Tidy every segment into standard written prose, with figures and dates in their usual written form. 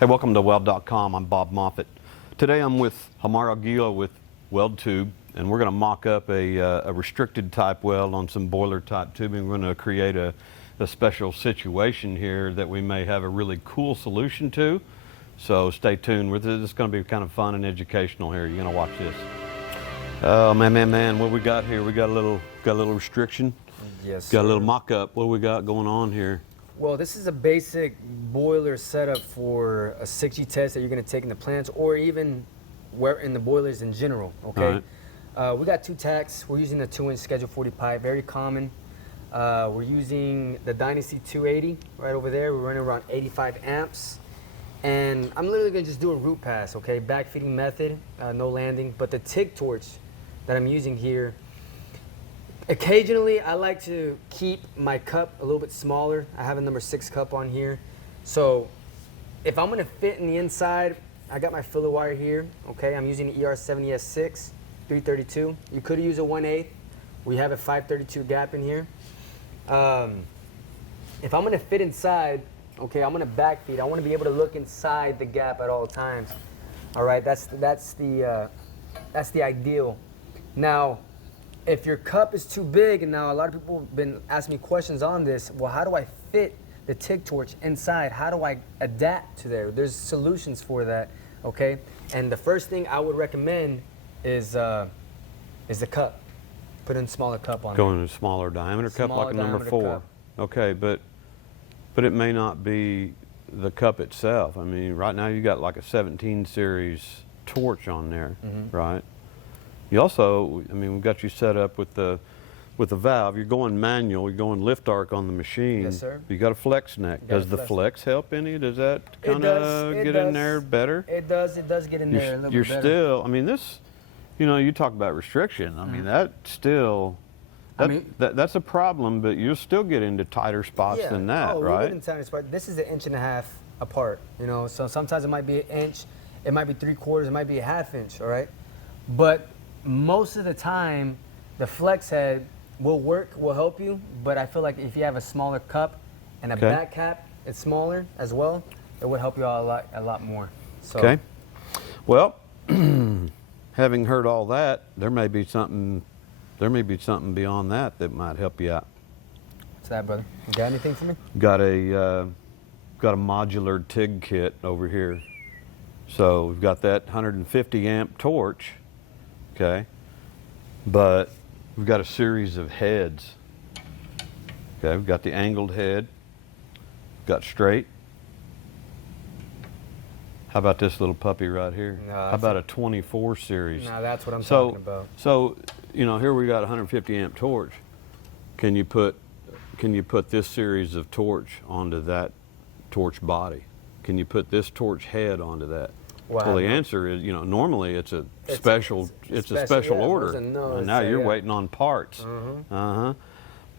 Hey, welcome to Weld.com. I'm Bob Moffatt. Today I'm with Hamar Aguila with Weld Tube, and we're going to mock up a restricted type weld on some boiler type tubing. We're going to create a special situation here that we may have a really cool solution to. So stay tuned. This is going to be kind of fun and educational here. You're going to watch this. Oh man, what we got here? We got a little restriction. Yes. Got a little mock-up. What do we got going on here? Well, this is a basic boiler setup for a 6G test that you're going to take in the plants, or even where in the boilers in general. Okay. We got two tacks. We're using the 2-inch Schedule 40 pipe, very common. We're using the Dynasty 280 right over there. We're running around 85 amps, and I'm literally going to just do a root pass. Okay, backfeeding method, no landing. But the TIG torch that I'm using here, occasionally I like to keep my cup a little bit smaller. I have a number 6 cup on here. So if I'm gonna fit in the inside, I got my filler wire here. Okay, I'm using the ER70S6 332. You could use a 1/8. We have a 532 gap in here. If I'm gonna fit inside, okay, I'm gonna backfeed. I wanna be able to look inside the gap at all times. All right, that's the ideal. Now, if your cup is too big, and now a lot of people have been asking me questions on this, well, how do I fit the TIG torch inside? How do I adapt to there? There's solutions for that, okay? And the first thing I would recommend is the cup. Put in a smaller cup on it. Go in a smaller diameter cup, like a number 4. Cup. Okay, but it may not be the cup itself. I mean, right now you got like a 17 series torch on there, right? You also, I mean, we've got you set up with the valve. You're going manual. You're going lift arc on the machine. Yes, sir. You got a flex neck. Does the flex help any? Does that kind of get in there better? It does. It does get in there a little You're bit better. still, I mean, this, you know, you talk about restriction. I mean, that still, that's a problem, but you'll still get into tighter spots than that, right? We get into tighter spots. This is 1.5 inches apart, you know, so sometimes it might be 1 inch, it might be 3/4, it might be a 1/2 inch, all right? But most of the time, the flex head will work, will help you, but I feel like if you have a smaller cup and a back cap, it's smaller as well, it would help you out a lot more. So. Okay. Well, having heard all that, there may be something beyond that might help you out. What's that, brother? You got anything for me? Got a modular TIG kit over here. So we've got that 150 amp torch. Okay, but we've got a series of heads. Okay, we've got the angled head, got straight. How about this little puppy right here? No, how about a 24 series? No, that's what I'm talking about. So, you know, here we got a 150 amp torch. Can you put this series of torch onto that torch body? Can you put this torch head onto that? Well, the answer is, you know, normally it's a special order, and now you're waiting on parts. We're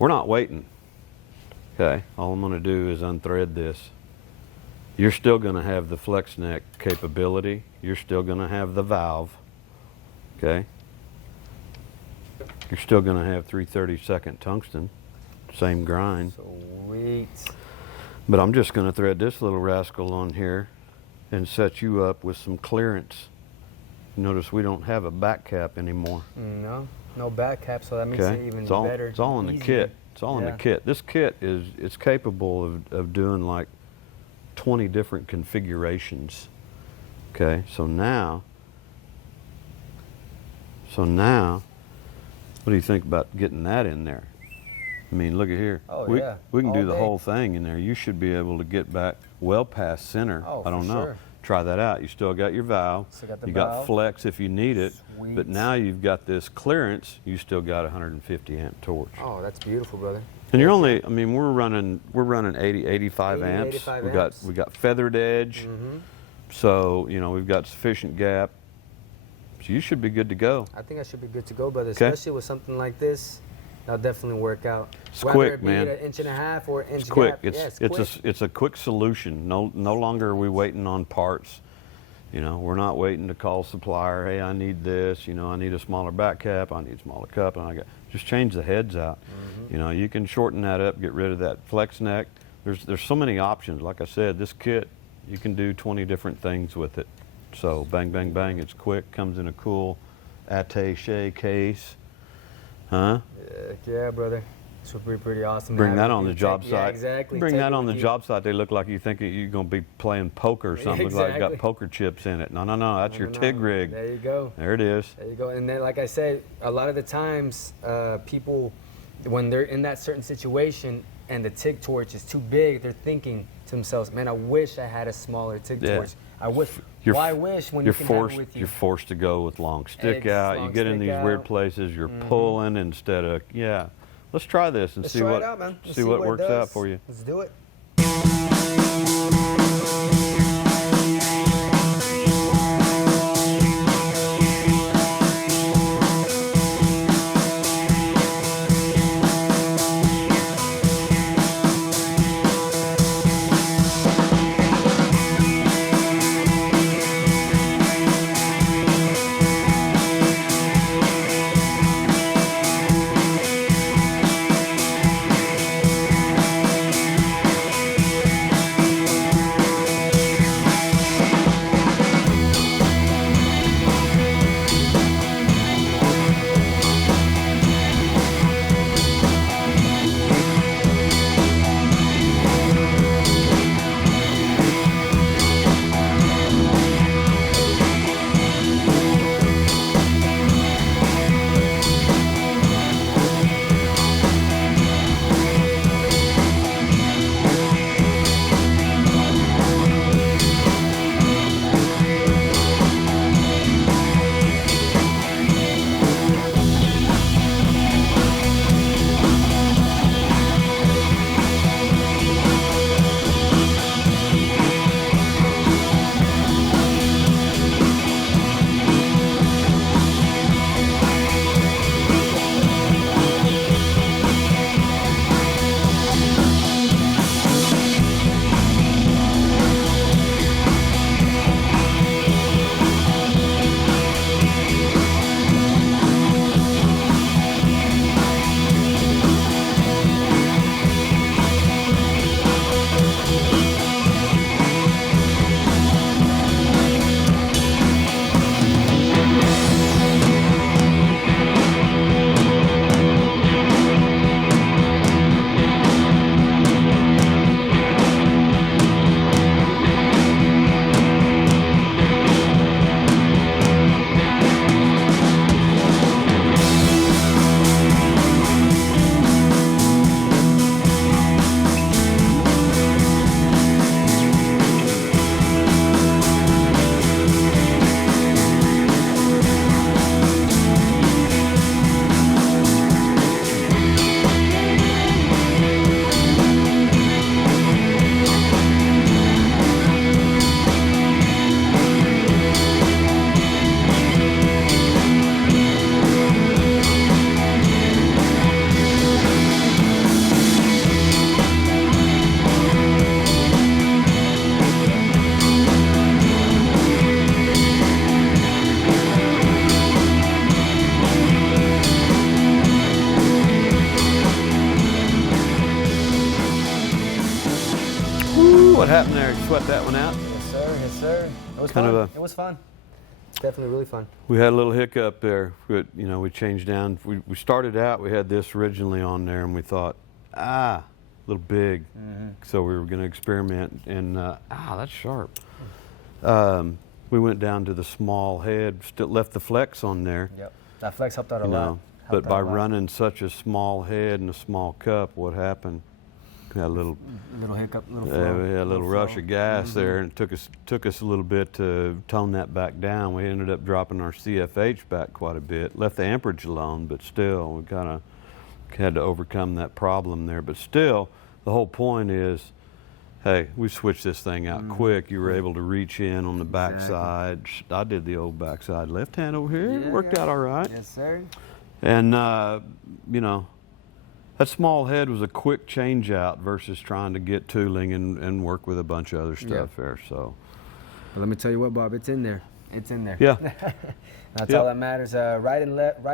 not waiting. Okay, all I'm going to do is unthread this. You're still going to have the flex neck capability. You're still going to have the valve. Okay. You're still going to have 3/32 tungsten, same grind. Sweet. But I'm just going to thread this little rascal on here and set you up with some clearance. Notice we don't have a back cap anymore. No back cap, so that makes it even better. It's all in the kit. It's all in the kit. This kit it's capable of doing like 20 different configurations. Okay, so now, what do you think about getting that in there? I mean, look at here. We can do the whole thing in there. You should be able to get back well past center. I don't know. Sure. Try that out. You still got your valve. You got flex if you need it. Sweet. But now you've got this clearance. You still got a 150 amp torch. Oh, that's beautiful, brother. And you're only, I mean, we're running 85 amps. We got feathered edge. So, you know, we've got sufficient gap. So you should be good to go. I think I should be good to go, brother. Especially with something like this. That'll definitely work out. It's quick, man. Whether it be 1.5 inches or 1 inch It's quick. gap. It's a quick solution. No longer are we waiting on parts. You know, we're not waiting to call supplier. Hey, I need this. You know, I need a smaller back cap. I need a smaller cup. And just change the heads out. You know, you can shorten that up, get rid of that flex neck. There's so many options. Like I said, this kit, You can do 20 different things with it. So bang, bang, bang. It's quick. Comes in a cool attaché case. Huh? Yeah, brother. This would be pretty awesome. Bring that on the job site. Yeah, exactly. Bring Take that it on the with you. job site. They look like you think you're going to be playing poker or something. Look like you got Exactly. poker chips in it. No, no, no. That's your TIG rig. There you go. There it is. There you go. And then, like I said, a lot of the times, people, when they're in that certain situation and the TIG torch is too big, they're thinking to themselves, "Man, I wish I had a smaller TIG Yeah. torch. I wish." Why wish when you can have it with you? You're forced to go with long stick out. You long get in stick these weird out. places. You're pulling instead of Let's try this and Let's see try what it out, man. Let's see what it works does. out for you. Let's do it. What happened there? You sweat that one out? Yes, sir. Yes, sir. It was Kind fun. of It was fun. Definitely really fun. We had a little hiccup there. We changed down. We started out, we had this originally on there, and we thought, a little big. So we were going to experiment, and that's sharp. We went down to the small head, still left the flex on there. Yep. That flex helped out a You lot. know, but Helped out by a lot. running such a small head and a small cup, what happened? We had a little, Little hiccup, little we flow. had a little rush flow. of gas there, and it took us a little bit to tone that back down. We ended up dropping our CFH back quite a bit. Left the amperage alone, but still, we kind of had to overcome that problem there. But still, the whole point is, hey, we switched this thing out quick. You were able to reach in on the backside. I did the old backside left hand over here. It worked out all right. Yes, sir. And, that small head was a quick change out versus trying to get tooling and work with a bunch of other stuff there. So, But let me tell you what, Bob, it's in there. It's in there. yeah. That's Yep. all that matters. Right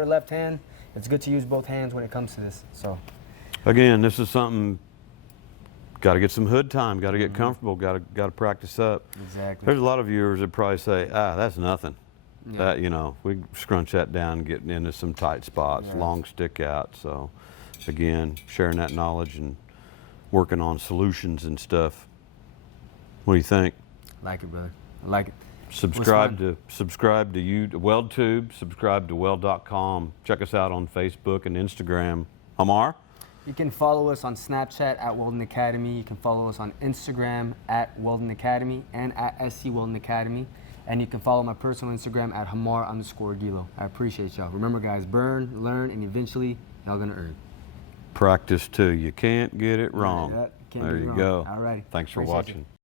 or left hand. It's good to use both hands when it comes to this. So, Again, this is something got to get some hood time, got to get comfortable, got to practice up. Exactly. There's a lot of viewers that probably say, that's nothing. Yeah. That, you know, we scrunch that down, getting into some tight spots, Right. long stick out. So again, sharing that knowledge and working on solutions and stuff. What do you think? I like it, brother. I like it. Subscribe to WeldTube, subscribe to weld.com. Check us out on Facebook and Instagram. Hamar? You can follow us on Snapchat at Weldon Academy. You can follow us on Instagram at Weldon Academy and at SC Weldon Academy. And you can follow my personal Instagram at Hamar_Gilo. I appreciate y'all. Remember, guys, burn, learn, and eventually y'all gonna earn. Practice too. You can't get it wrong. Yeah, can't there get it you wrong. go. All right. Thanks for Appreciate watching. you.